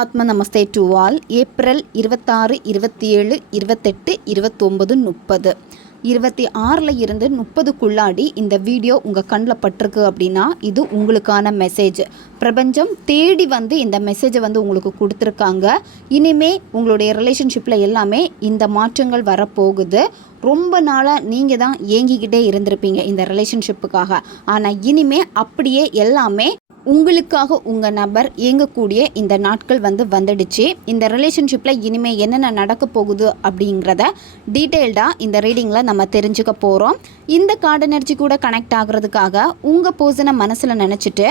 ஆத்ம நமஸ்தே to all. April 26, 27, 28, 29, 30 26 இருந்து 30க்குள்ளாடி இந்த வீடியோ உங்கள் கண்ணில் பட்டிருக்கு அப்படின்னா இது உங்களுக்கான மெசேஜ். பிரபஞ்சம் தேடி வந்து இந்த மெசேஜை வந்து உங்களுக்கு கொடுத்துருக்காங்க. இனிமே உங்களுடைய ரிலேஷன்ஷிப்பில் எல்லாமே இந்த மாற்றங்கள் வரப்போகுது. ரொம்ப நாளாக நீங்கள் தான் ஏங்கிக்கிட்டே இருந்திருப்பீங்க இந்த ரிலேஷன்ஷிப்புக்காக. ஆனால் இனிமே அப்படியே எல்லாமே உங்களுக்காக உங்கள் நபர் இயங்கக்கூடிய இந்த நாட்கள் வந்துடுச்சு. இந்த ரிலேஷன்ஷிப்பில் இனிமேல் என்னென்ன நடக்க போகுது அப்படிங்கிறத டீட்டெயில்டாக இந்த ரீடிங்கில் நம்ம தெரிஞ்சுக்க போகிறோம். இந்த கார்டு எனர்ஜி கூட கனெக்ட் ஆகிறதுக்காக உங்கள் பர்சனை மனசில் நினச்சிட்டு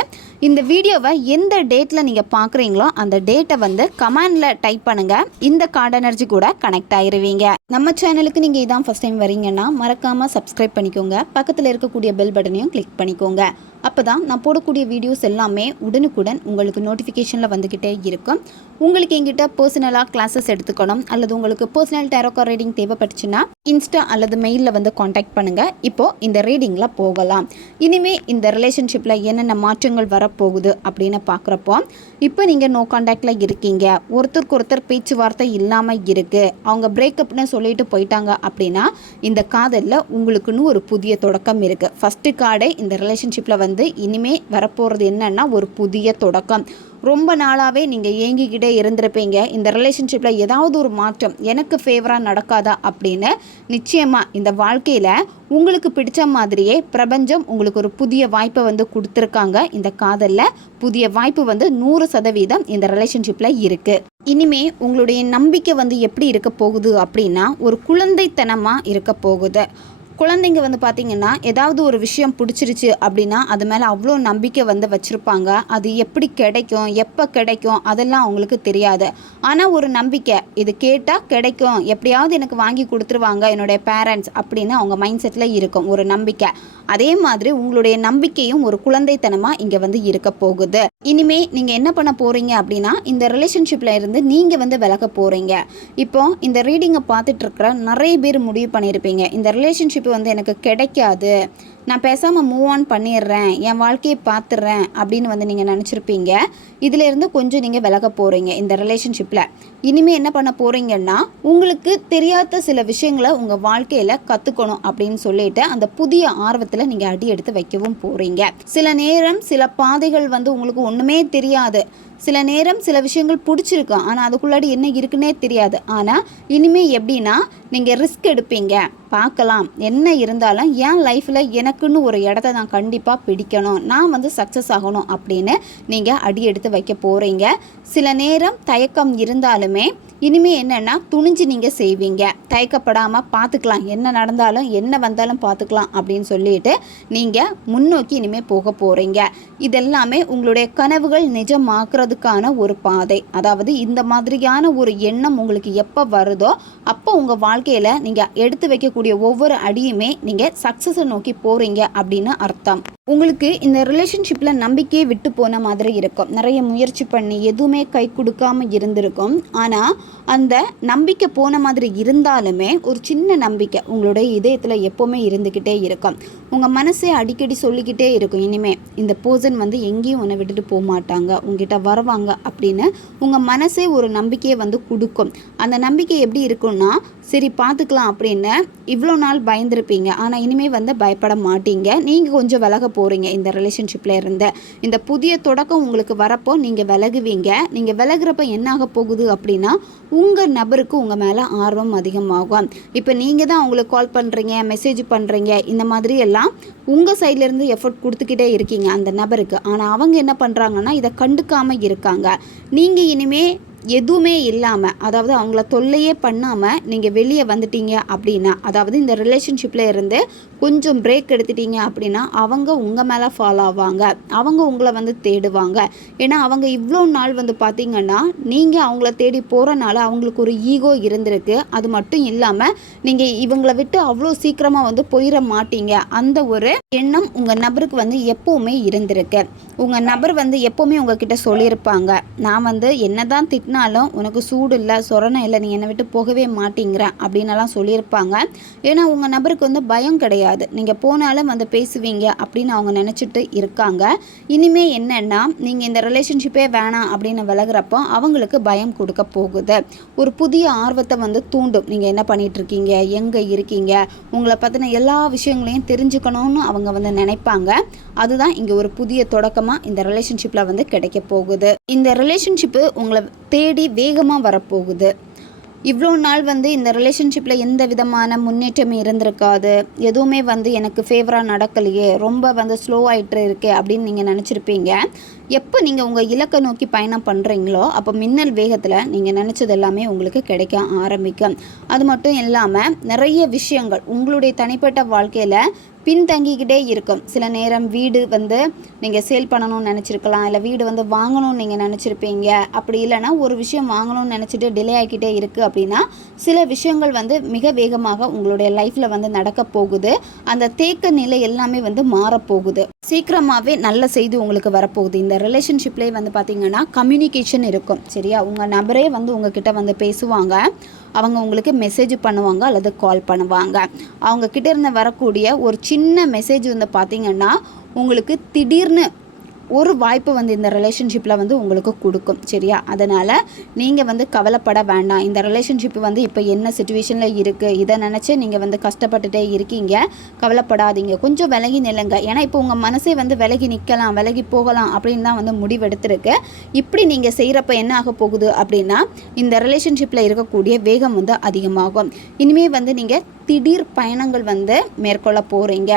இந்த வீடியோவை எந்த டேட்டில் நீங்கள் பார்க்குறீங்களோ அந்த டேட்டை வந்து கமெண்டில் டைப் பண்ணுங்கள். இந்த கார்டு எனர்ஜி கூட கனெக்ட் ஆகிருவீங்க. நம்ம சேனலுக்கு நீங்கள் இதான் ஃபஸ்ட் டைம் வரீங்கன்னா மறக்காமல் சப்ஸ்கிரைப் பண்ணிக்கோங்க. பக்கத்தில் இருக்கக்கூடிய பெல் பட்டனையும் கிளிக் பண்ணிக்கோங்க. அப்போ தான் நான் போடக்கூடிய வீடியோஸ் எல்லாமே உடனுக்குடன் உங்களுக்கு நோட்டிஃபிகேஷனில் வந்துக்கிட்டே இருக்கும். உங்களுக்கு எங்கிட்ட பர்சனலாக கிளாஸஸ் எடுத்துக்கணும் அல்லது உங்களுக்கு பர்சனல் டேரோ கார்ட் ரீடிங் தேவைப்பட்டுச்சுன்னா இன்ஸ்டா அல்லது மெயிலில் வந்து காண்டாக்ட் பண்ணுங்கள். இப்போது இந்த ரீடிங்கில் போகலாம். இனிமேல் இந்த ரிலேஷன்ஷிப்பில் என்னென்ன மாற்றங்கள் வரப்போகுது அப்படின்னு பார்க்குறப்போ, இப்போ நீங்கள் நோ காண்டாக்டில் இருக்கீங்க, ஒருத்தருக்கு ஒருத்தர் பேச்சுவார்த்தை இல்லாமல் இருக்குது, அவங்க பிரேக்கப்னு சொல்லிட்டு போயிட்டாங்க அப்படின்னா இந்த காதலில் உங்களுக்குன்னு ஒரு புதிய தொடக்கம் இருக்குது. ஃபஸ்ட்டு கார்டே இந்த ரிலேஷன்ஷிப்பில் வந்து இனிமே வரப்போகிறது என்னன்னா ஒரு புதிய தொடக்கம். ரொம்ப நாளாகவே நீங்கள் ஏங்கிக்கிட்டே இருந்திருப்பீங்க இந்த ரிலேஷன்ஷிப்பில் ஏதாவது ஒரு மாற்றம் எனக்கு ஃபேவராக நடக்காதா அப்படின்னு. நிச்சயமாக இந்த வாழ்க்கையில் உங்களுக்கு பிடிச்ச மாதிரியே பிரபஞ்சம் உங்களுக்கு ஒரு புதிய வாய்ப்பை வந்து கொடுத்துருக்காங்க. இந்த காதலில் புதிய வாய்ப்பு வந்து 100% இந்த ரிலேஷன்ஷிப்பில் இருக்குது. இனிமே உங்களுடைய நம்பிக்கை வந்து எப்படி இருக்க போகுது அப்படின்னா ஒரு குழந்தைத்தனமாக இருக்க போகுது. குழந்தைங்க வந்து பார்த்திங்கன்னா ஏதாவது ஒரு விஷயம் பிடிச்சிருச்சு அப்படின்னா அது மேலே அவ்வளோ நம்பிக்கை வந்து வச்சுருப்பாங்க. அது எப்படி கிடைக்கும், எப்போ கிடைக்கும் அதெல்லாம் அவங்களுக்கு தெரியாது. ஆனால் ஒரு நம்பிக்கை, இது கேட்டால் கிடைக்கும், எப்படியாவது எனக்கு வாங்கி கொடுத்துருவாங்க என்னுடைய பேரண்ட்ஸ் அப்படின்னு அவங்க மைண்ட் செட்டில் இருக்கும் ஒரு நம்பிக்கை. அதே மாதிரி உங்களுடைய நம்பிக்கையும் ஒரு குழந்தைத்தனமாக இங்கே வந்து இருக்க போகுது. இனிமே நீங்கள் என்ன பண்ண போகிறீங்க அப்படின்னா இந்த ரிலேஷன்ஷிப்பில் இருந்து நீங்கள் வந்து விலக போகிறீங்க. இப்போ இந்த ரீடிங்கை பார்த்துட்டு இருக்கிற நிறைய பேர் முடிவு பண்ணியிருப்பீங்க இந்த ரிலேஷன்ஷிப் வந்து எனக்கு கிடைக்காது, நான் பேசாமல் மூவ் ஆன் பண்ணிடுறேன், என் வாழ்க்கையை பார்த்துடுறேன் அப்படின்னு வந்து நீங்கள் நினச்சிருப்பீங்க. இதிலேருந்து கொஞ்சம் நீங்கள் விலக போகிறீங்க இந்த ரிலேஷன்ஷிப்பில். இனிமேல் என்ன பண்ண போகிறீங்கன்னா உங்களுக்கு தெரியாத சில விஷயங்களை உங்கள் வாழ்க்கையில் கற்றுக்கணும் அப்படின்னு சொல்லிட்டு அந்த புதிய ஆர்வத்தில் நீங்கள் அடி எடுத்து வைக்கவும் போகிறீங்க. சில நேரம் சில பாதைகள் வந்து உங்களுக்கு ஒன்றுமே தெரியாது, சில நேரம் சில விஷயங்கள் பிடிச்சிருக்கும் ஆனால் அதுக்குள்ளாடி என்ன இருக்குன்னே தெரியாது. ஆனால் இனிமேல் எப்படின்னா நீங்கள் ரிஸ்க் எடுப்பீங்க, பார்க்கலாம் என்ன இருந்தாலும் என் லைஃப்பில் எனக்குன்னு ஒரு இடத்த நான் கண்டிப்பாக பிடிக்கணும், நான் வந்து சக்ஸஸ் ஆகணும் அப்படின்னு நீங்கள் அடி எடுத்து வைக்க போகிறீங்க. சில நேரம் தயக்கம் இருந்தாலுமே இனிமேல் என்னென்னா துணிஞ்சு நீங்கள் செய்வீங்க. தயக்கப்படாமல் பார்த்துக்கலாம், என்ன நடந்தாலும் என்ன வந்தாலும் பார்த்துக்கலாம் அப்படின்னு சொல்லிட்டு நீங்கள் முன்னோக்கி இனிமேல் போக போகிறீங்க. இதெல்லாமே உங்களுடைய கனவுகள் நிஜமாக்குறதுக்கான ஒரு பாதை. அதாவது இந்த மாதிரியான ஒரு எண்ணம் உங்களுக்கு எப்போ வருதோ அப்போ உங்கள் வாழ்க்கையில் நீங்கள் எடுத்து வைக்கக்கூடிய ஒவ்வொரு அடியுமே நீங்கள் சக்ஸஸை நோக்கி போகிறீங்க அப்படின்னு அர்த்தம். உங்களுக்கு இந்த ரிலேஷன்ஷிப்பில் நம்பிக்கையை விட்டு போன மாதிரி இருக்கும். நிறைய முயற்சி பண்ணி எதுவுமே கை கொடுக்காமல் இருந்திருக்கும். ஆனால் அந்த நம்பிக்கை போன மாதிரி இருந்தாலுமே ஒரு சின்ன நம்பிக்கை உங்களுடைய இதயத்தில் எப்போவுமே இருந்துக்கிட்டே இருக்கும். உங்கள் மனசே அடிக்கடி சொல்லிக்கிட்டே இருக்கும் இனிமேல் இந்த பர்சன் வந்து எங்கேயும் உன்னை விட்டுட்டு போக மாட்டாங்க, உங்ககிட்ட வருவாங்க அப்படின்னு உங்கள் மனசே ஒரு நம்பிக்கையை வந்து கொடுக்கும். அந்த நம்பிக்கை எப்படி இருக்குன்னா சரி பார்த்துக்கலாம் அப்படின்னு இவ்வளோ நாள் பயந்துருப்பீங்க. ஆனால் இனிமேல் வந்து பயப்பட மாட்டீங்க. நீங்கள் கொஞ்சம் விலக போகிறீங்க இந்த ரிலேஷன்ஷிப்பில் இருந்து. இந்த புதிய தொடக்கம் உங்களுக்கு வரப்போ நீங்கள் விலகுவீங்க. நீங்கள் விலகிறப்ப என்ன ஆக போகுது அப்படின்னா உங்கள் நபருக்கு உங்கள் மேலே ஆர்வம் அதிகமாகும். இப்போ நீங்கள் தான் அவங்களுக்கு கால் பண்ணுறீங்க, மெசேஜ் பண்ணுறீங்க, இந்த மாதிரி எல்லாம் உங்கள் சைட்லேருந்து எஃபர்ட் கொடுத்துக்கிட்டே இருக்கீங்க அந்த நபருக்கு. ஆனால் அவங்க என்ன பண்ணுறாங்கன்னா இதை கண்டுக்காமல் இருக்காங்க. நீங்கள் இனிமேல் எதுவுமே இல்லாமல், அதாவது அவங்கள தொல்லையே பண்ணாமல் நீங்கள் வெளியே வந்துட்டீங்க அப்படின்னா, அதாவது இந்த ரிலேஷன்ஷிப்பில் இருந்து கொஞ்சம் பிரேக் எடுத்துட்டீங்க அப்படின்னா அவங்க உங்கள் மேலே ஃபாலோ ஆவாங்க, அவங்க உங்களை வந்து தேடுவாங்க. ஏன்னா அவங்க இவ்வளோ நாள் வந்து பார்த்திங்கன்னா நீங்கள் அவங்கள தேடி போகிறனால அவங்களுக்கு ஒரு ஈகோ இருந்திருக்கு. அது மட்டும் இல்லாமல் நீங்கள் இவங்களை விட்டு அவ்வளோ சீக்கிரமாக வந்து போயிட மாட்டீங்க, அந்த ஒரு எண்ணம் உங்கள் நபருக்கு வந்து எப்போவுமே இருந்திருக்கு. உங்கள் நபர் வந்து எப்போவுமே உங்ககிட்ட சொல்லியிருப்பாங்க, நான் வந்து என்ன தான் திட்டினாலும் உனக்கு சூடு இல்லை, சொரணை இல்லை, நீ என்னை விட்டு போகவே மாட்டேங்கிற அப்படின்னலாம் சொல்லியிருப்பாங்க. ஏன்னா உங்கள் நபருக்கு வந்து பயம் கிடையாது, நீங்கள் போனாலும் வந்து பேசுவீங்க அப்படின்னு அவங்க நினச்சிட்டு இருக்காங்க. இனிமேல் என்னென்னா நீங்கள் இந்த ரிலேஷன்ஷிப்பே வேணாம் அப்படின்னு விலகிறப்போ அவங்களுக்கு பயம் கொடுக்க போகுது. ஒரு புதிய ஆர்வத்தை வந்து தூண்டும். நீங்கள் என்ன பண்ணிகிட்ருக்கீங்க, எங்கே இருக்கீங்க, உங்களை பற்றின எல்லா விஷயங்களையும் தெரிஞ்சுக்கணும்னு அவங்க வந்து நினைப்பாங்க. அதுதான் இங்கே ஒரு புதிய தொடக்கமாக இந்த ரிலேஷன்ஷிப்பில் வந்து கிடைக்க போகுது. இந்த ரிலேஷன்ஷிப்பு உங்களை தேடி வேகமாக வரப்போகுது. இவ்வளோ நாள் வந்து இந்த ரிலேஷன்ஷிப்பில் எந்த விதமான முன்னேற்றமே இருந்திருக்காது, எதுவுமே வந்து எனக்கு ஃபேவராக நடக்கலையே, ரொம்ப வந்து ஸ்லோ ஆகிட்டு இருக்கே அப்படின்னு நீங்கள் நினச்சிருப்பீங்க. எப்போ நீங்கள் உங்கள் இலக்கை நோக்கி பயணம் பண்ணுறீங்களோ அப்போ மின்னல் வேகத்தில் நீங்கள் நினச்சது எல்லாமே உங்களுக்கு கிடைக்க ஆரம்பிக்கும். அது மட்டும் இல்லாமல் நிறைய விஷயங்கள் உங்களுடைய தனிப்பட்ட வாழ்க்கையில் பின்தங்கிக்கிட்டே இருக்கும். சில நேரம் வீடு வந்து நீங்கள் சேல் பண்ணணும்னு நினச்சிருக்கலாம், இல்லை வீடு வந்து வாங்கணும்னு நீங்கள் நினச்சிருப்பீங்க. அப்படி இல்லைனா ஒரு விஷயம் வாங்கணும்னு நினச்சிட்டு டிலே ஆகிக்கிட்டே இருக்குது அப்படின்னா சில விஷயங்கள் வந்து மிக வேகமாக உங்களுடைய லைஃப்பில் வந்து நடக்க போகுது. அந்த தேக்க நிலை எல்லாமே வந்து மாறப்போகுது. சீக்கிரமாகவே நல்ல செய்தி உங்களுக்கு வரப்போகுது. இந்த ரிலேஷன்ஷிப்லேயே வந்து பார்த்திங்கன்னா கம்யூனிகேஷன் இருக்கும். சரியா, உங்கள் நபரே வந்து உங்ககிட்ட வந்து பேசுவாங்க, அவங்க உங்களுக்கு மெசேஜ் பண்ணுவாங்க அல்லது கால் பண்ணுவாங்க. அவங்கக்கிட்ட இருந்து வரக்கூடிய ஒரு சின்ன மெசேஜ் வந்து பார்த்திங்கன்னா உங்களுக்கு திடீர்னு ஒரு வாய்ப்பு வந்து இந்த ரிலேஷன்ஷிப்பில் வந்து உங்களுக்கு கொடுக்கும். சரியா, அதனால் நீங்கள் வந்து கவலைப்பட வேண்டாம். இந்த ரிலேஷன்ஷிப் வந்து இப்போ என்ன சிச்சுவேஷனில் இருக்குது, இதை நினச்சி நீங்கள் வந்து கஷ்டப்பட்டுட்டே இருக்கீங்க, கவலைப்படாதீங்க, கொஞ்சம் விலகி நில்லுங்க. ஏன்னா இப்போ உங்கள் மனசே வந்து விலகி நிற்கலாம், விலகி போகலாம் அப்படின்னு தான் வந்து முடிவெடுத்திருக்கு. இப்படி நீங்கள் செய்கிறப்ப என்ன ஆக போகுது அப்படின்னா இந்த ரிலேஷன்ஷிப்பில் இருக்கக்கூடிய வேகம் வந்து அதிகமாகும். இனிமேல் வந்து நீங்கள் திடீர் பயணங்கள் வந்து மேற்கொள்ள போகிறீங்க.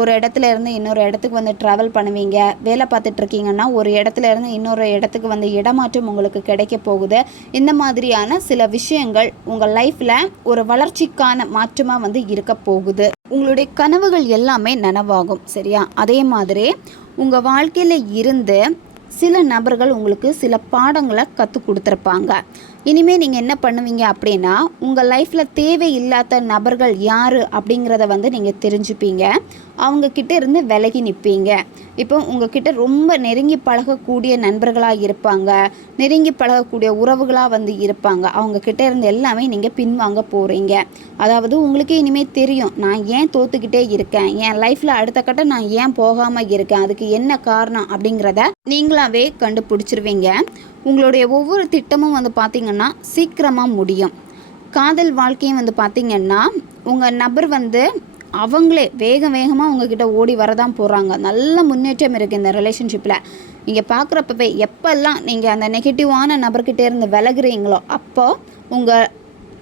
ஒரு இடத்துல இருந்து இன்னொரு இடத்துக்கு வந்து ட்ராவல் பண்ணுவீங்க. வேலை பார்த்துட்ருக்கீங்கன்னா ஒரு இடத்துல இருந்து இன்னொரு இடத்துக்கு வந்து இடமாற்றம் உங்களுக்கு கிடைக்க போகுது. இந்த மாதிரியான சில விஷயங்கள் உங்கள் லைஃப்பில் ஒரு வளர்ச்சிக்கான மாற்றமாக வந்து இருக்க போகுது. உங்களுடைய கனவுகள் எல்லாமே நனவாகும். சரியா, அதே மாதிரி உங்கள் வாழ்க்கையில் இருந்து சில நபர்கள் உங்களுக்கு சில பாடங்களை கற்றுக் கொடுத்துருப்பாங்க. இனிமேல் நீங்கள் என்ன பண்ணுவீங்க அப்படின்னா உங்கள் லைஃப்பில் தேவையில்லாத நபர்கள் யார் அப்படிங்கிறத வந்து நீங்கள் தெரிஞ்சுப்பீங்க. அவங்கக்கிட்ட இருந்து விலகி நிற்பீங்க. இப்போ உங்ககிட்ட ரொம்ப நெருங்கி பழகக்கூடிய நண்பர்களாக இருப்பாங்க, நெருங்கி பழகக்கூடிய உறவுகளாக வந்து இருப்பாங்க. அவங்கக்கிட்ட இருந்து எல்லாமே நீங்கள் பின்வாங்க போகிறீங்க. அதாவது உங்களுக்கு இனிமேல் தெரியும், நான் ஏன் தோத்துக்கிட்டே இருக்கேன், என் லைஃப்பில் அடுத்த கட்டம் நான் ஏன் போகாமல் இருக்கேன், அதுக்கு என்ன காரணம் அப்படிங்கிறத நீங்களாவே கண்டுபிடிச்சிருவீங்க. உங்களுடைய ஒவ்வொரு திட்டமும் வந்து பார்த்திங்கன்னா சீக்கிரமாக முடியும். காதல் வாழ்க்கையும் வந்து பார்த்திங்கன்னா உங்கள் நபர் வந்து அவங்களே வேகமாக உங்ககிட்ட ஓடி வரதான் போகிறாங்க. நல்ல முன்னேற்றம் இருக்குது இந்த ரிலேஷன்ஷிப்பில். நீங்கள் பார்க்குறப்பவே எப்போல்லாம் நீங்கள் அந்த நெகட்டிவான நபர்கிட்ட இருந்து விலகுறீங்களோ அப்போது உங்கள்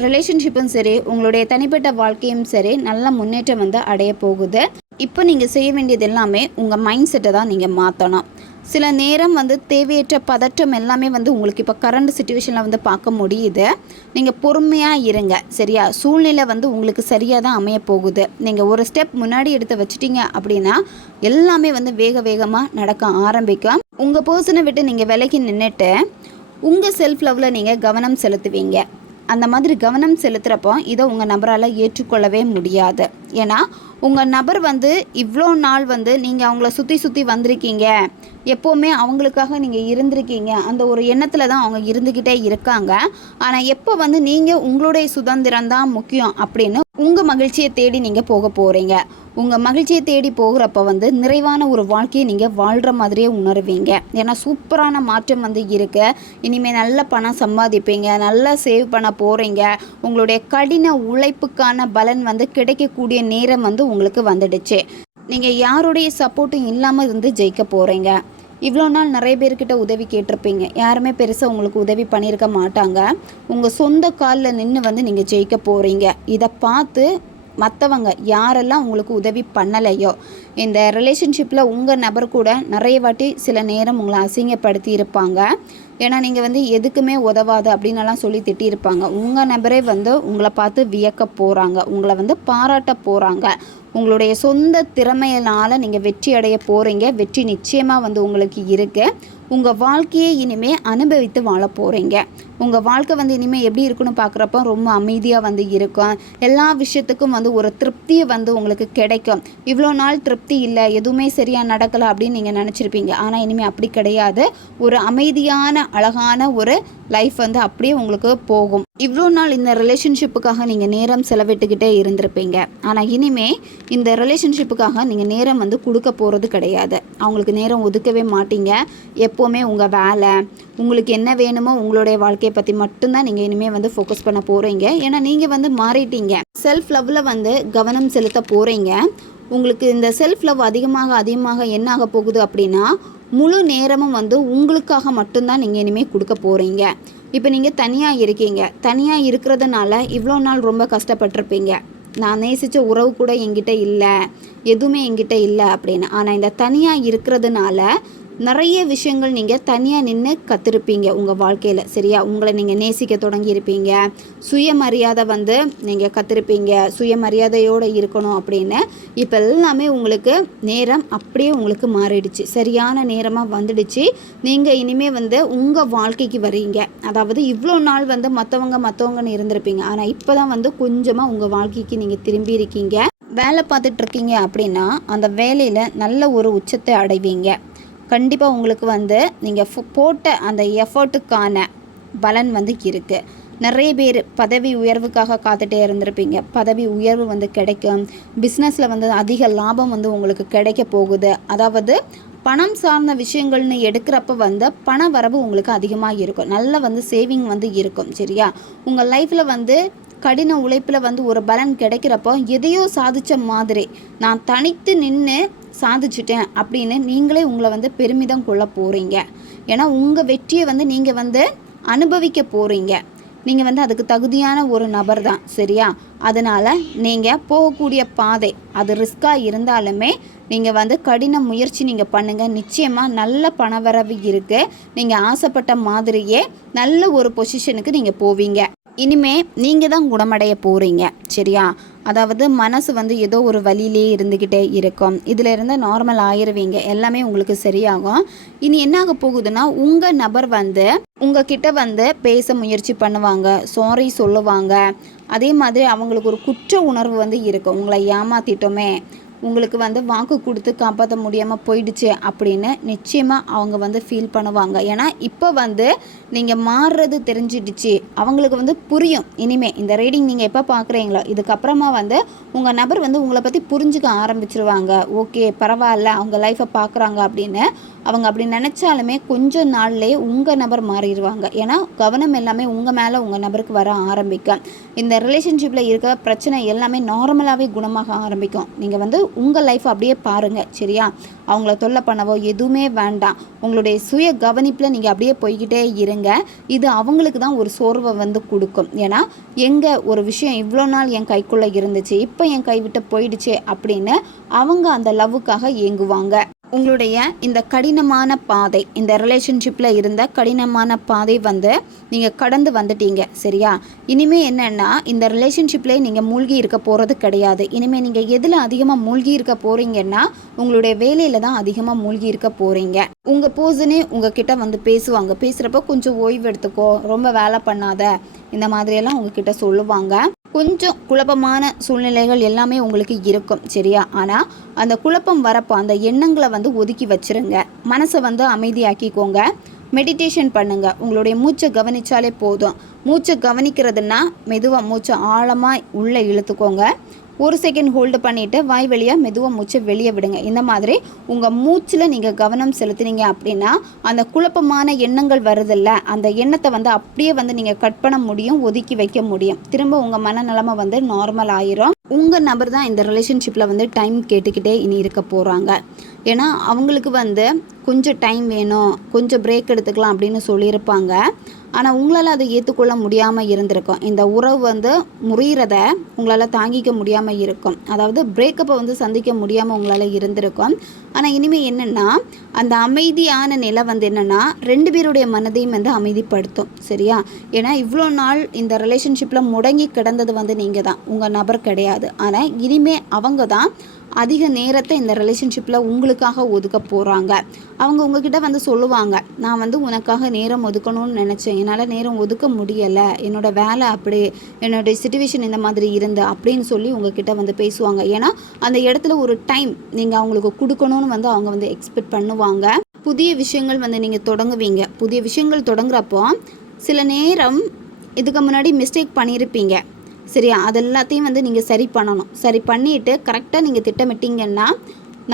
ரிலேஷன்ஷிப்பும் சரி உங்களுடைய தனிப்பட்ட வாழ்க்கையும் சரி நல்ல முன்னேற்றம் வந்து அடைய போகுது. இப்போ நீங்கள் செய்ய வேண்டியது எல்லாமே உங்கள் மைண்ட் செட்டை தான் நீங்கள் மாற்றணும். சில நேரம் வந்து தேவையற்ற பதற்றம் எல்லாமே வந்து உங்களுக்கு இப்போ கரண்ட் சிச்சுவேஷனில் வந்து பார்க்க முடியுது. நீங்கள் பொறுமையாக இருங்க. சரியா, சூழ்நிலை வந்து உங்களுக்கு சரியாக தான் அமைய போகுது. நீங்கள் ஒரு ஸ்டெப் முன்னாடி எடுத்து வச்சிட்டிங்க அப்படின்னா எல்லாமே வந்து வேகமாக நடக்க ஆரம்பிக்கும். உங்கள் பர்சனை விட்டு நீங்கள் விலகி நின்றுட்டு உங்கள் செல்ஃப் லவ்வில் நீங்கள் கவனம் செலுத்துவீங்க. அந்த மாதிரி கவனம் செலுத்துகிறப்போ இதை உங்கள் நபரால் ஏற்றுக்கொள்ளவே முடியாது. ஏன்னா உங்கள் நபர் வந்து இவ்வளோ நாள் வந்து நீங்கள் அவங்கள சுற்றி வந்திருக்கீங்க, எப்போவுமே அவங்களுக்காக நீங்கள் இருந்திருக்கீங்க, அந்த ஒரு எண்ணத்தில் தான் அவங்க இருந்துக்கிட்டே இருக்காங்க. ஆனால் எப்போ வந்து நீங்கள் உங்களுடைய சுதந்திரம் தான் முக்கியம் அப்படின்னு உங்கள் மகிழ்ச்சியை தேடி நீங்கள் போக போகிறீங்க. உங்கள் மகிழ்ச்சியை தேடி போகிறப்ப வந்து நிறைவான ஒரு வாழ்க்கையை நீங்கள் வாழ்கிற மாதிரியே உணர்வீங்க. ஏன்னா சூப்பரான மாற்றம் வந்து இருக்குது. இனிமேல் நல்ல பணம் சம்பாதிப்பீங்க, நல்லா சேவ் பண்ண போகிறீங்க. உங்களுடைய கடின உழைப்புக்கான பலன் வந்து கிடைக்கக்கூடிய நேரம் வந்து உங்களுக்கு வந்துடுச்சு. நீங்கள் யாருடைய சப்போர்ட்டும் இல்லாமல் இருந்து ஜெயிக்க போகிறீங்க. இவ்வளோ நாள் நிறைய பேர்கிட்ட உதவி கேட்டிருப்பீங்க, யாருமே பெருசாக உங்களுக்கு உதவி பண்ணியிருக்க மாட்டாங்க. உங்கள் சொந்த காலில் நின்று வந்து நீங்கள் ஜெயிக்க போகிறீங்க. இதை பார்த்து மற்றவங்க யாரெல்லாம் உங்களுக்கு உதவி பண்ணலையோ இந்த ரிலேஷன்ஷிப்பில் உங்கள் நபர் கூட நிறைய வாட்டி சில நேரம் உங்களை அசிங்கப்படுத்தி இருப்பாங்க. ஏன்னா நீங்கள் வந்து எதுக்குமே உதவாது அப்படின்னலாம் சொல்லி திட்டியிருப்பாங்க. உங்கள் நபரே வந்து உங்களை பார்த்து வியக்க போகிறாங்க, உங்களை வந்து பாராட்ட போகிறாங்க. உங்களுடைய சொந்த திறமையினால் நீங்கள் வெற்றி அடைய போகிறீங்க. வெற்றி நிச்சயமாக வந்து உங்களுக்கு இருக்குது. உங்கள் வாழ்க்கையை இனிமேல் அனுபவித்து வாழ போகிறீங்க. உங்கள் வாழ்க்கை வந்து இனிமேல் எப்படி இருக்குன்னு பார்க்குறப்ப ரொம்ப அமைதியாக வந்து இருக்கும். எல்லா விஷயத்துக்கும் வந்து ஒரு திருப்தியை வந்து உங்களுக்கு கிடைக்கும். இவ்வளோ நாள் திருப்தி இல்லை, எதுவுமே சரியாக நடக்கலை அப்படின்னு நீங்கள் நினச்சிருப்பீங்க. ஆனால் இனிமேல் அப்படி கிடையாது. ஒரு அமைதியான அழகான ஒரு லைஃப் வந்து அப்படியே உங்களுக்கு போகும். இவ்வளோ நாள் இந்த ரிலேஷன்ஷிப்புக்காக நீங்கள் நேரம் செலவிட்டுக்கிட்டே இருந்திருப்பீங்க. ஆனால் இனிமேல் இந்த ரிலேஷன்ஷிப்புக்காக நீங்கள் நேரம் வந்து கொடுக்க போகிறது கிடையாது. அவங்களுக்கு நேரம் ஒதுக்கவே மாட்டீங்க. எப்போவுமே உங்கள் வேலை, உங்களுக்கு என்ன வேணுமோ உங்களுடைய வாழ்க்கையை பற்றி மட்டும்தான் நீங்கள் இனிமேல் வந்து ஃபோக்கஸ் பண்ண போகிறீங்க. ஏன்னா நீங்கள் வந்து மாறிட்டீங்க. செல்ஃப் லவ்வில் வந்து கவனம் செலுத்த போகிறீங்க. உங்களுக்கு இந்த செல்ஃப் லவ் அதிகமாக என்ன ஆக போகுது அப்படின்னா, முழு நேரமும் வந்து உங்களுக்காக மட்டும்தான் நீங்கள் இனிமேல் கொடுக்க போகிறீங்க. இப்போ நீங்கள் தனியாக இருக்கீங்க. தனியாக இருக்கிறதுனால இவ்வளோ நாள் ரொம்ப கஷ்டப்பட்டிருப்பீங்க. நான் நேசித்த உறவு கூட என்கிட்ட இல்லை, எதுவுமே என்கிட்ட இல்லை அப்படின்னு. ஆனால் இந்த தனியாக இருக்கிறதுனால நிறைய விஷயங்கள் நீங்கள் தனியாக நின்று கற்றுருப்பீங்க உங்கள் வாழ்க்கையில். சரியா, உங்களை நீங்கள் நேசிக்க தொடங்கியிருப்பீங்க. சுயமரியாதை வந்து நீங்கள் கற்றுருப்பீங்க. சுயமரியாதையோடு இருக்கணும் அப்படின்னு. இப்போ எல்லாமே உங்களுக்கு நேரம் அப்படியே உங்களுக்கு மாறிடுச்சு. சரியான நேரமாக வந்துடுச்சு. நீங்கள் இனிமேல் வந்து உங்கள் வாழ்க்கைக்கு வரீங்க. அதாவது இவ்வளோ நாள் வந்து மற்றவங்கன்னு இருந்திருப்பீங்க. ஆனால் இப்போ தான் வந்து கொஞ்சமாக உங்கள் வாழ்க்கைக்கு நீங்கள் திரும்பி இருக்கீங்க. வேலை பார்த்துட்ருக்கீங்க அப்படின்னா அந்த வேலையில் நல்ல ஒரு உச்சத்தை அடைவீங்க. கண்டிப்பாக உங்களுக்கு வந்து நீங்கள் போட்ட அந்த எஃபர்ட்டுக்கான பலன் வந்து இருக்குது. நிறைய பேர் பதவி உயர்வுக்காக காத்துட்டே இருந்திருப்பீங்க. பதவி உயர்வு வந்து கிடைக்கும். பிஸ்னஸில் வந்து அதிக லாபம் வந்து உங்களுக்கு கிடைக்க போகுது. அதாவது பணம் சார்ந்த விஷயங்கள்னு எடுக்கிறப்ப வந்து பண வரவு உங்களுக்கு அதிகமாக இருக்கும். நல்ல வந்து சேவிங் வந்து இருக்கும். சரியா, உங்கள் லைஃப்பில் வந்து கடின உழைப்பில் வந்து ஒரு பலன் கிடைக்கிறப்போ எதையோ சாதித்த மாதிரி, நான் தனித்து நின்று சாதிச்சிட்டேன் அப்படின்னு நீங்களே உங்களை வந்து பெருமிதம் கொள்ள போகிறீங்க. ஏன்னா உங்கள் வெற்றியை வந்து நீங்கள் வந்து அனுபவிக்க போகிறீங்க. நீங்கள் வந்து அதுக்கு தகுதியான ஒரு நபர் தான். சரியா, அதனால் நீங்கள் போகக்கூடிய பாதை அது ரிஸ்காக இருந்தாலுமே நீங்கள் வந்து கடின முயற்சி நீங்கள் பண்ணுங்கள். நிச்சயமாக நல்ல பணவரவு இருக்குது. நீங்கள் ஆசைப்பட்ட மாதிரியே நல்ல ஒரு பொசிஷனுக்கு நீங்கள் போவீங்க. இனிமே நீங்கள் தான் குணமடைய போகிறீங்க. சரியா, அதாவது மனசு வந்து ஏதோ ஒரு வழியிலே இருந்துக்கிட்டே இருக்கும். இதில் இருந்து நார்மல் ஆயிடுவீங்க. எல்லாமே உங்களுக்கு சரியாகும். இனி என்னாக போகுதுன்னா, உங்கள் நபர் வந்து உங்ககிட்ட வந்து பேச முயற்சி பண்ணுவாங்க, சாரி சொல்லுவாங்க. அதே மாதிரி அவங்களுக்கு ஒரு குற்ற உணர்வு வந்து இருக்கும். உங்களை ஏமாற்றிட்டோமே, உங்களுக்கு வந்து வாக்கு கொடுத்து காப்பாற்ற முடியாமல் போயிடுச்சு அப்படின்னு நிச்சயமாக அவங்க வந்து ஃபீல் பண்ணுவாங்க. ஏன்னா இப்போ வந்து நீங்கள் மாறுறது தெரிஞ்சிடுச்சு. அவங்களுக்கு வந்து புரியும். இனிமேல் இந்த ரீடிங் நீங்கள் எப்போ பார்க்குறீங்களோ இதுக்கப்புறமா வந்து உங்கள் நபர் வந்து உங்களை பற்றி புரிஞ்சுக்க ஆரம்பிச்சிருவாங்க. ஓகே, பரவாயில்ல, அவங்க லைஃப்பை பார்க்குறாங்க அப்படின்னு அவங்க அப்படி நினச்சாலுமே கொஞ்சம் நாள்லேயே உங்கள் நபர் மாறிடுவாங்க. ஏன்னா கவனம் எல்லாமே உங்கள் மேலே உங்கள் நபருக்கு வர ஆரம்பிக்கும். இந்த ரிலேஷன்ஷிப்பில் இருக்கிற பிரச்சனை எல்லாமே நார்மலாகவே குணமாக ஆரம்பிக்கும். நீங்கள் வந்து உங்கள் லைஃப் அப்படியே பாருங்கள். சரியா, அவங்கள தொல்லை பண்ணவோ எதுவுமே வேண்டாம். உங்களுடைய சுய கவனிப்பில் நீங்கள் அப்படியே போய்கிட்டே இருங்க. இது அவங்களுக்கு தான் ஒரு சோர்வை வந்து கொடுக்கும். ஏன்னா எங்கே ஒரு விஷயம் இவ்வளோ நாள் என் கைக்குள்ளே இருந்துச்சு, இப்போ என் கைவிட்டு போயிடுச்சு அப்படின்னு அவங்க அந்த லவ்வுக்காக ஏங்குவாங்க. உங்களுடைய இந்த கடினமான பாதை, இந்த ரிலேஷன்ஷிப்பில் இருந்த கடினமான பாதை வந்து நீங்கள் கடந்து வந்துட்டீங்க. சரியா, இனிமேல் என்னென்னா இந்த ரிலேஷன்ஷிப்லேயே நீங்கள் மூழ்கி இருக்க போகிறது கிடையாது. இனிமேல் நீங்கள் எதில் அதிகமாக மூழ்கி இருக்க போகிறீங்கன்னா உங்களுடைய வேலையில் தான் அதிகமாக மூழ்கி இருக்க போகிறீங்க. உங்கள் போர்சனே உங்ககிட்ட வந்து பேசுவாங்க. பேசுகிறப்போ கொஞ்சம் ஓய்வு எடுத்துக்கோ, ரொம்ப வேலை பண்ணாத, இந்த மாதிரியெல்லாம் உங்ககிட்ட சொல்லுவாங்க. கொஞ்சம் குழப்பமான சூழ்நிலைகள் எல்லாமே உங்களுக்கு இருக்கும். சரியா, ஆனால் அந்த குழப்பம் வரப்போ அந்த எண்ணங்களை வந்து ஒதுக்கி வச்சுருங்க. மனசை வந்து அமைதியாக்கிக்கோங்க. மெடிடேஷன் பண்ணுங்கள். உங்களுடைய மூச்சை கவனித்தாலே போதும். மூச்சை கவனிக்கிறதுனா மெதுவாக மூச்சை ஆழமாக உள்ளே இழுத்துக்கோங்க. 1 செகண்ட் ஹோல்டு பண்ணிவிட்டு வாய் வழியாக மெதுவாக மூச்சை வெளியே விடுங்க. இந்த மாதிரி உங்கள் மூச்சில் நீங்கள் கவனம் செலுத்துனீங்க அப்படின்னா அந்த குழப்பமான எண்ணங்கள் வருதில்ல, அந்த எண்ணத்தை வந்து அப்படியே வந்து நீங்கள் கட் பண்ண முடியும், ஒதுக்கி வைக்க முடியும். திரும்ப உங்கள் மனநிலைமை வந்து நார்மல் ஆயிரும். உங்கள் நபர் தான் இந்த ரிலேஷன்ஷிப்பில் வந்து டைம் கேட்டுக்கிட்டே இனி இருக்க போகிறாங்க. ஏன்னா அவங்களுக்கு வந்து கொஞ்சம் டைம் வேணும், கொஞ்சம் பிரேக் எடுத்துக்கலாம் அப்படின்னு சொல்லியிருப்பாங்க. ஆனால் உங்களால் அதை ஏற்றுக்கொள்ள முடியாமல் இருந்திருக்கும். இந்த உறவு வந்து முறிகிறத உங்களால் தாங்கிக்க முடியாமல் இருக்கும். அதாவது பிரேக்கப்பை வந்து சந்திக்க முடியாமல் உங்களால் இருந்திருக்கும். ஆனால் இனிமேல் என்னென்னா அந்த அமைதியான நிலை வந்து என்னென்னா 2 பேருடைய மனதையும் வந்து அமைதிப்படுத்தும். சரியா, ஏன்னா இவ்வளோ நாள் இந்த ரிலேஷன்ஷிப்பில் முடங்கி கிடந்தது வந்து நீங்கள் தான், உங்கள் நபர் கிடையாது. ஆனால் இனிமேல் அவங்க தான் அதிக நேரத்தை இந்த ரிலேஷன்ஷிப்பில் உங்களுக்காக ஒதுக்க போகிறாங்க. அவங்க உங்ககிட்ட வந்து சொல்லுவாங்க, நான் வந்து உனக்காக நேரம் ஒதுக்கணும்னு நினச்சேன், என்னால் நேரம் ஒதுக்க முடியலை, என்னோடய வேலை அப்படி, என்னுடைய சிச்சுவேஷன் இந்த மாதிரி இருந்து அப்படின்னு சொல்லி உங்ககிட்ட வந்து பேசுவாங்க. ஏன்னா அந்த இடத்துல ஒரு டைம் நீங்கள் அவங்களுக்கு கொடுக்கணும்னு வந்து அவங்க வந்து எக்ஸ்பெக்ட் பண்ணுவாங்க. புதிய விஷயங்கள் வந்து நீங்கள் தொடங்குவீங்க. புதிய விஷயங்கள் தொடங்குறப்போ சில நேரம் இதுக்கு முன்னாடி மிஸ்டேக் பண்ணியிருப்பீங்க, சரியா? அது எல்லாத்தையும் வந்து நீங்கள் சரி பண்ணணும். சரி பண்ணிவிட்டு கரெக்டாக நீங்கள் திட்டமிட்டீங்கன்னா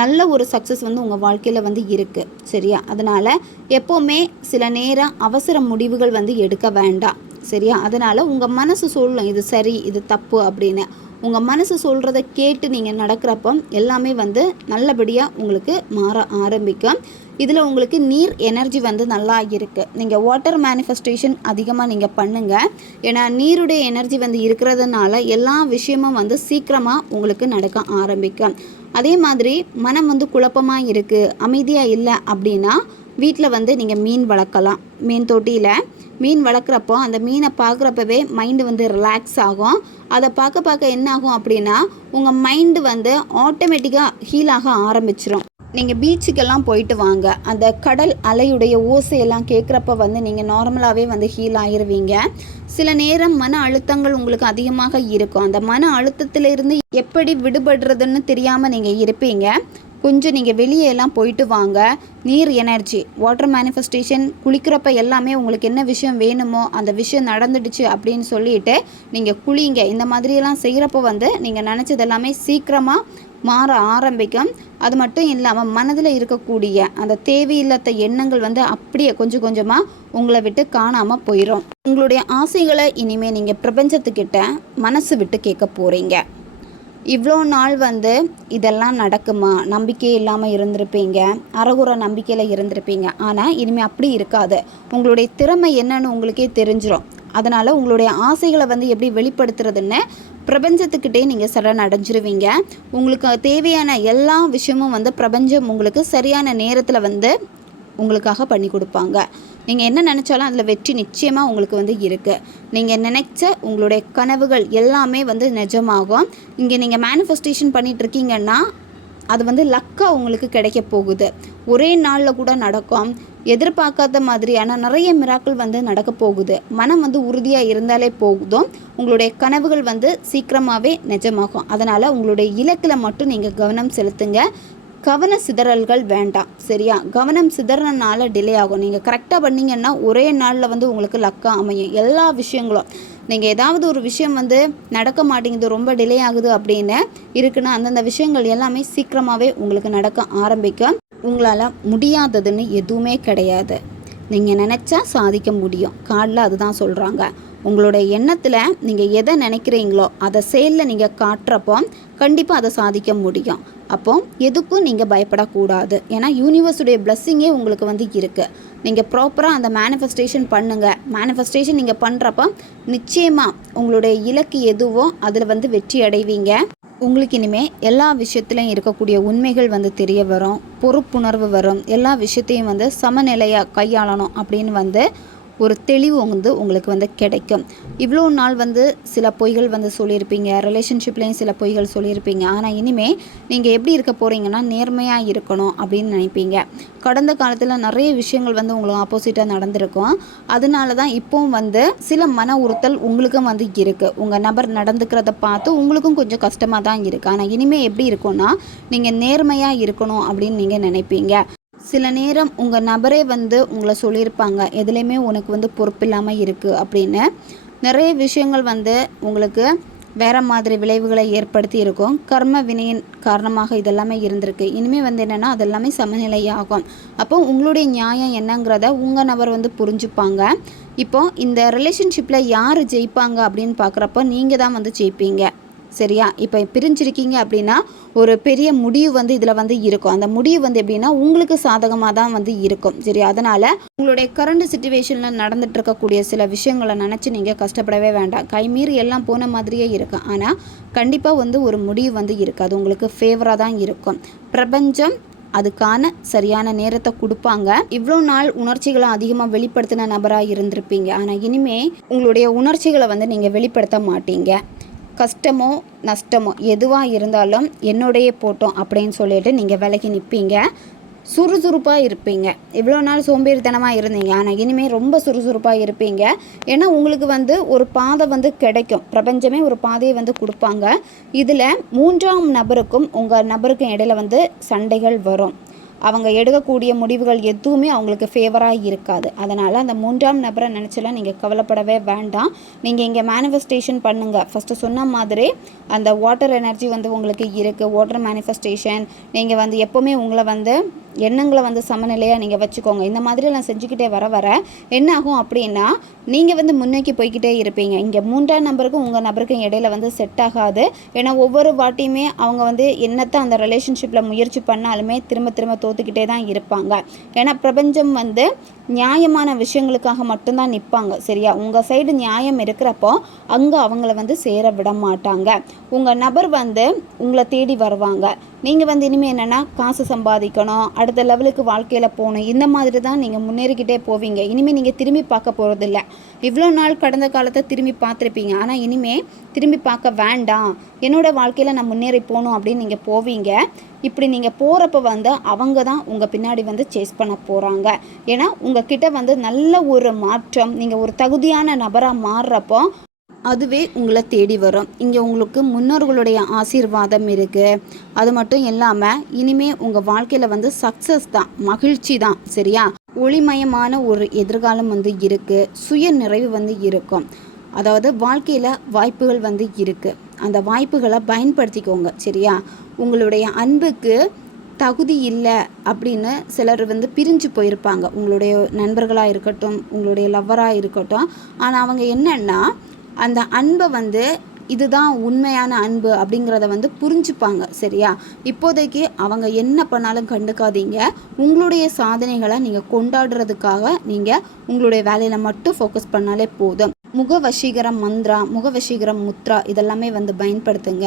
நல்ல ஒரு சக்ஸஸ் வந்து உங்கள் வாழ்க்கையில் வந்து இருக்குது, சரியா? அதனால் எப்போவுமே சில நேரம் அவசர முடிவுகள் வந்து எடுக்க வேண்டாம், சரியா? அதனால் உங்கள் மனசு சொல்லும் இது சரி இது தப்பு அப்படின்னு. உங்கள் மனசு சொல்கிறத கேட்டு நீங்கள் நடக்கிறப்போ எல்லாமே வந்து நல்லபடியாக உங்களுக்கு மாற ஆரம்பிக்கும். இதில் உங்களுக்கு நீர் எனர்ஜி வந்து நல்லா இருக்குது. நீங்கள் வாட்டர் மேனிஃபெஸ்டேஷன் அதிகமாக நீங்கள் பண்ணுங்கள். ஏன்னா நீருடைய எனர்ஜி வந்து இருக்கிறதுனால எல்லா விஷயமும் வந்து சீக்கிரமாக உங்களுக்கு நடக்க ஆரம்பிக்கும். அதே மாதிரி மனம் வந்து குழப்பமாக இருக்குது, அமைதியாக இல்லை அப்படின்னா வீட்டில் வந்து நீங்கள் மீன் வளர்க்கலாம். மீன் தொட்டியில் மீன் வளர்க்குறப்போ அந்த மீனை பார்க்குறப்பவே மைண்டு வந்து ரிலாக்ஸ் ஆகும். அதை பார்க்க என்ன ஆகும் அப்படின்னா உங்கள் மைண்டு வந்து ஆட்டோமேட்டிக்காக ஹீல் ஆக ஆரம்பிச்சிடும். நீங்கள் பீச்சுக்கெல்லாம் போயிட்டு வாங்க, அந்த கடல் அலையுடைய ஓசையெல்லாம் கேட்குறப்ப வந்து நீங்கள் நார்மலாகவே வந்து ஹீல் ஆகிருவீங்க. சில நேரம் மன அழுத்தங்கள் உங்களுக்கு அதிகமாக இருக்கும். அந்த மன அழுத்தத்திலிருந்து எப்படி விடுபடுறதுன்னு தெரியாமல் நீங்கள் இருப்பீங்க. கொஞ்சம் நீங்கள் வெளியெல்லாம் போயிட்டு வாங்க. நீர் எனர்ஜி, வாட்டர் மேனிஃபெஸ்டேஷன், குளிக்கிறப்ப எல்லாமே உங்களுக்கு என்ன விஷயம் வேணுமோ அந்த விஷயம் நடந்துடுச்சு அப்படின்னு சொல்லிட்டு நீங்கள் குளிங்க. இந்த மாதிரியெல்லாம் செய்கிறப்ப வந்து நீங்கள் நினச்சது எல்லாமே சீக்கிரமாக மாற ஆரம்பிக்கும். அது மட்டும் இல்லாமல் மனதில் இருக்கக்கூடிய அந்த தேவையில்லாத எண்ணங்கள் வந்து அப்படியே கொஞ்சம் கொஞ்சமாக உங்களை விட்டு காணாமல் போயிடும். உங்களுடைய ஆசைகளை இனிமேல் நீங்கள் பிரபஞ்சத்துக்கிட்ட மனசு விட்டு கேட்க போகிறீங்க. இவ்வளோ நாள் வந்து இதெல்லாம் நடக்குமா நம்பிக்கை இல்லாமல் இருந்திருப்பீங்க, அறகுற நம்பிக்கையில் இருந்திருப்பீங்க. ஆனால் இனிமேல் அப்படி இருக்காது. உங்களுடைய திறமை என்னன்னு உங்களுக்கே தெரிஞ்சிடும். அதனால் உங்களுடைய ஆசைகளை வந்து எப்படி வெளிப்படுத்துறதுன்னு பிரபஞ்சத்துக்கிட்டே நீங்கள் சரணடைஞ்சிருவீங்க. உங்களுக்கு தேவையான எல்லா விஷயமும் வந்து பிரபஞ்சம் உங்களுக்கு சரியான நேரத்தில் வந்து உங்களுக்காக பண்ணி கொடுப்பாங்க. நீங்கள் என்ன நினச்சாலும் அதில் வெற்றி நிச்சயமாக உங்களுக்கு வந்து இருக்குது. நீங்கள் நினைச்ச உங்களுடைய கனவுகள் எல்லாமே வந்து நிஜமாகும். இங்கே நீங்கள் மேனிஃபெஸ்டேஷன் பண்ணிகிட்ருக்கீங்கன்னா அது வந்து லக்காக உங்களுக்கு கிடைக்க போகுது. ஒரே நாளில் கூட நடக்கும். எதிர்பார்க்காத மாதிரியான நிறைய மிராக்கள் வந்து நடக்க போகுது. மனம் வந்து உறுதியாக இருந்தாலே போகுதும் உங்களுடைய கனவுகள் வந்து சீக்கிரமாகவே நிஜமாகும். அதனால் உங்களுடைய இலக்கில் மட்டும் நீங்கள் கவனம் செலுத்துங்க. கவன சிதறல்கள் வேண்டாம், சரியா? கவனம் சிதறனால டிலே ஆகும். நீங்கள் கரெக்டாக பண்ணிங்கன்னா ஒரே நாளில் வந்து உங்களுக்கு லக்காக அமையும். எல்லா விஷயங்களும் நீங்கள் ஏதாவது ஒரு விஷயம் வந்து நடக்க மாட்டேங்குது, ரொம்ப டிலே ஆகுது அப்படின்னு இருக்குன்னா அந்தந்த விஷயங்கள் எல்லாமே சீக்கிரமாகவே உங்களுக்கு நடக்க ஆரம்பிக்கும். உங்களால் முடியாததுன்னு எதுவுமே கிடையாது. நீங்கள் நினச்சா சாதிக்க முடியும். காலில் அதுதான் சொல்கிறாங்க. உங்களுடைய எண்ணத்தில் நீங்கள் எதை நினைக்கிறீங்களோ அதை செயலில் நீங்கள் காட்டுறப்போ கண்டிப்பாக அதை சாதிக்க முடியும். அப்போ எதுக்கும் நீங்கள் பயப்படக்கூடாது. ஏன்னா யூனிவர்ஸுடைய பிளஸ்ஸிங்கே உங்களுக்கு வந்து இருக்குது. நீங்கள் ப்ராப்பராக அந்த மேனிஃபெஸ்டேஷன் பண்ணுங்கள். மேனிஃபெஸ்டேஷன் நீங்கள் பண்ணுறப்போ நிச்சயமாக உங்களுடைய இலக்கு எதுவோ அதில் வந்து வெற்றி அடைவீங்க. உங்களுக்கு இனிமேல் எல்லா விஷயத்துலையும் இருக்கக்கூடிய உண்மைகள் வந்து தெரிய வரும், பொறுப்புணர்வு வரும். எல்லா விஷயத்தையும் வந்து சமநிலையாக கையாளணும் அப்படின்னு வந்து ஒரு தெளிவு வந்து உங்களுக்கு வந்து கிடைக்கும். இவ்வளோ நாள் வந்து சில பொய்கள் வந்து சொல்லியிருப்பீங்க, ரிலேஷன்ஷிப்லேயும் சில பொய்கள் சொல்லியிருப்பீங்க. ஆனால் இனிமேல் நீங்கள் எப்படி இருக்க போகிறீங்கன்னா நேர்மையாக இருக்கணும் அப்படின்னு நினைப்பீங்க. கடந்த காலத்தில் நிறைய விஷயங்கள் வந்து உங்களுக்கு ஆப்போசிட்டாக நடந்திருக்கும். அதனால தான் இப்போவும் வந்து சில மன உறுத்தல் உங்களுக்கும் வந்து இருக்குது. உங்கள் நபர் நடந்துக்கிறத பார்த்து உங்களுக்கும் கொஞ்சம் கஷ்டமாக தான் இருக்குது. ஆனால் இனிமேல் எப்படி இருக்கும்னா நீங்கள் நேர்மையாக இருக்கணும் அப்படின்னு நீங்கள் நினைப்பீங்க. சில நேரம் உங்கள் நபரே வந்து உங்களை சொல்லியிருப்பாங்க, எதுலேயுமே உனக்கு வந்து பொறுப்பு இல்லாமல் இருக்குது அப்படின்னு. நிறைய விஷயங்கள் வந்து உங்களுக்கு வேறு மாதிரி விளைவுகளை ஏற்படுத்தி இருக்கும். கர்ம வினையின் காரணமாக இதெல்லாமே இருந்திருக்கு. இனிமேல் வந்து என்னென்னா அதெல்லாமே சமநிலையாகும். அப்போ உங்களுடைய நியாயம் என்னங்கிறத உங்கள் நபர் வந்து புரிஞ்சுப்பாங்க. இப்போது இந்த ரிலேஷன்ஷிப்பில் யார் ஜெயிப்பாங்க அப்படின்னு பார்க்குறப்போ நீங்கள் தான் வந்து ஜெயிப்பீங்க, சரியா? இப்போ பிரிஞ்சிருக்கீங்க அப்படின்னா ஒரு பெரிய முடிவு வந்து இதில் வந்து இருக்கும். அந்த முடிவு வந்து எப்படின்னா உங்களுக்கு சாதகமாக தான் வந்து இருக்கும், சரியா? அதனால் உங்களுடைய கரண்ட் சிச்சுவேஷனில் நடந்துட்டு இருக்கக்கூடிய சில விஷயங்களை நினச்சி நீங்கள் கஷ்டப்படவே வேண்டாம். கைமீறி எல்லாம் போன மாதிரியே இருக்கும். ஆனால் கண்டிப்பாக வந்து ஒரு முடிவு வந்து இருக்காது, உங்களுக்கு ஃபேவராக தான் இருக்கும். பிரபஞ்சம் அதுக்கான சரியான நேரத்தை கொடுப்பாங்க. இவ்வளோ நாள் உணர்ச்சிகளை அதிகமாக வெளிப்படுத்தின நபராக இருந்திருப்பீங்க. ஆனால் இனிமேல் உங்களுடைய உணர்ச்சிகளை வந்து நீங்கள் வெளிப்படுத்த மாட்டீங்க. கஷ்டமோ நஷ்டமோ எதுவாக இருந்தாலும் என்னோடையே போட்டோம் அப்படின்னு சொல்லிட்டு நீங்கள் விலகி நிற்பீங்க. சுறுசுறுப்பாக இருப்பீங்க. இவ்வளோ நாள் சோம்பேறித்தனமாக இருந்தீங்க, ஆனால் இனிமேல் ரொம்ப சுறுசுறுப்பாக இருப்பீங்க. ஏன்னா உங்களுக்கு ஒரு பாதை கிடைக்கும். பிரபஞ்சமே ஒரு பாதையை கொடுப்பாங்க. இதில் 3ஆம் நபருக்கும் உங்கள் நபருக்கும் இடையில சண்டைகள் வரும். அவங்க எடுக்கக்கூடிய முடிவுகள் எதுவுமே அவங்களுக்கு ஃபேவராக இருக்காது. அதனால் அந்த 3ஆம் நபரை நினச்சலாம் நீங்கள் கவலைப்படவே வேண்டாம். நீங்கள் இங்கே மேனிஃபெஸ்டேஷன் பண்ணுங்கள். ஃபஸ்ட்டு சொன்ன மாதிரி அந்த வாட்டர் எனர்ஜி உங்களுக்கு இருக்குது. வாட்டர் மேனிஃபெஸ்டேஷன் நீங்கள் எப்போவுமே உங்களை எண்ணங்களை சமநிலையாக நீங்கள் வச்சுக்கோங்க. இந்த மாதிரிலாம் செஞ்சுக்கிட்டே வர வர என்ன ஆகும் அப்படின்னா நீங்கள் முன்னோக்கி போய்கிட்டே இருப்பீங்க. இங்கே 3ஆம் நபருக்கும் உங்கள் நபருக்கும் இடையில செட் ஆகாது. ஏன்னா ஒவ்வொரு வாட்டியுமே அவங்க என்னத்தை அந்த ரிலேஷன்ஷிப்பில் முயற்சி பண்ணாலுமே திரும்ப திரும்ப தோத்துக்கிட்டே தான் இருப்பாங்க. ஏன்னா பிரபஞ்சம் நியாயமான விஷயங்களுக்காக மட்டும்தான் நிற்பாங்க. சரியா? உங்கள் சைடு நியாயம் இருக்கிறப்போ அங்கே அவங்கள சேர விட மாட்டாங்க. உங்கள் நபர் உங்களை தேடி வருவாங்க. நீங்கள் இனிமேல் என்னென்னா காசு சம்பாதிக்கணும், அடுத்த லெவலுக்கு வாழ்க்கையில் போகணும், இந்த மாதிரி தான் நீங்கள் முன்னேறிக்கிட்டே போவீங்க. இனிமேல் நீங்கள் திரும்பி பார்க்க போகிறதில்ல. இவ்வளோ நாள் கடந்த காலத்தை திரும்பி பார்த்துருப்பீங்க. ஆனால் இனிமேல் திரும்பி பார்க்க வேண்டாம், என்னோடய வாழ்க்கையில் நான் முன்னேறி போகணும் அப்படின்னு நீங்கள் போவீங்க. இப்படி நீங்கள் போகிறப்ப அவங்க தான் உங்கள் பின்னாடி சேஸ் பண்ண போகிறாங்க. ஏன்னா உங்கள் கிட்ட நல்ல ஒரு மாற்றம், நீங்கள் ஒரு தகுதியான நபராக மாறுறப்போ அதுவே உங்களை தேடி வரும். இங்கே உங்களுக்கு முன்னோர்களுடைய ஆசீர்வாதம் இருக்குது. அது மட்டும் இல்லாமல் இனிமேல் உங்கள் வாழ்க்கையில் சக்ஸஸ் தான், மகிழ்ச்சி தான். சரியா? ஒளிமயமான ஒரு எதிர்காலம் இருக்குது. சுய நிறைவு இருக்கும். அதாவது வாழ்க்கையில் வாய்ப்புகள் இருக்குது. அந்த வாய்ப்புகளை பயன்படுத்திக்கோங்க. சரியா? உங்களுடைய அன்புக்கு தகுதி இல்லை அப்படின்னு சிலர் பிரிஞ்சு போயிருப்பாங்க. உங்களுடைய நண்பர்களாக இருக்கட்டும், உங்களுடைய லவ்வராக இருக்கட்டும். ஆனால் அவங்க என்னென்னா அந்த அன்பை இதுதான் உண்மையான அன்பு அப்படிங்கிறத புரிஞ்சுப்பாங்க. சரியா? இப்போதைக்கு அவங்க என்ன பண்ணாலும் கண்டுக்காதீங்க. உங்களுடைய சாதனைகளை நீங்கள் கொண்டாடுறதுக்காக நீங்கள் உங்களுடைய வேலையில் மட்டும் ஃபோக்கஸ் பண்ணாலே போதும். முகவசீகரம் மந்த்ரா, முகவசீகரம் முத்ரா இதெல்லாமே பயன்படுத்துங்க.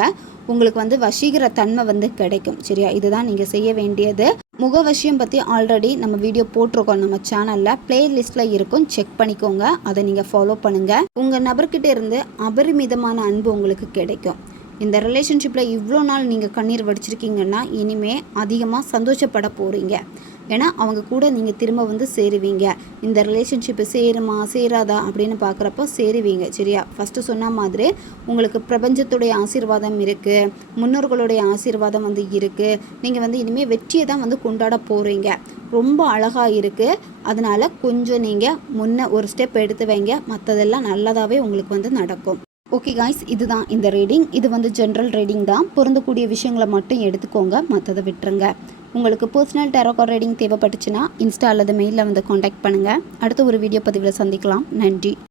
உங்களுக்கு வசீகர தன்மை கிடைக்கும். சரியா? இதுதான் நீங்கள் செய்ய வேண்டியது. முகவசியம் பற்றி ஆல்ரெடி நம்ம வீடியோ போட்டிருக்கோம் நம்ம சேனலில், பிளேலிஸ்ட்டில் இருக்கும், செக் பண்ணிக்கோங்க. அதை நீங்கள் ஃபாலோ பண்ணுங்கள். உங்கள் நபர்கிட்ட இருந்து அபரிமிதமான அன்பு உங்களுக்கு கிடைக்கும். இந்த ரிலேஷன்ஷிப்பில் இவ்வளோ நாள் நீங்கள் கண்ணீர் வடிச்சிருக்கீங்கன்னா இனிமேல் அதிகமாக சந்தோஷப்பட போகிறீங்க. ஏன்னா அவங்க கூட நீங்கள் திரும்ப சேருவீங்க. இந்த ரிலேஷன்ஷிப்பு சேருமா சேராதா அப்படின்னு பார்க்குறப்போ சேருவீங்க. சரியா? ஃபஸ்ட்டு சொன்ன மாதிரி உங்களுக்கு பிரபஞ்சத்துடைய ஆசீர்வாதம் இருக்குது, முன்னோர்களுடைய ஆசீர்வாதம் இருக்குது. நீங்கள் இனிமேல் வெற்றியை தான் கொண்டாட போகிறீங்க. ரொம்ப அழகாக இருக்குது. அதனால் கொஞ்சம் நீங்கள் முன்ன ஒரு ஸ்டெப் எடுத்து வைங்க. மற்றதெல்லாம் நல்லதாகவே உங்களுக்கு நடக்கும். ஓகே காய்ஸ், இதுதான் இந்த ரீடிங். இது ஜென்ரல் ரீடிங் தான். பொருந்தக்கூடிய விஷயங்களை மட்டும் எடுத்துக்கோங்க, மற்றதை விட்டுருங்க. உங்களுக்கு பர்சனல் டாரோ கார்ட் ரீடிங் தேவைப்பட்டுச்சுன்னா இன்ஸ்டா அல்லது மெயிலில் காண்டாக்ட் பண்ணுங்கள். அடுத்த ஒரு வீடியோ பதிவில் சந்திக்கலாம். நன்றி.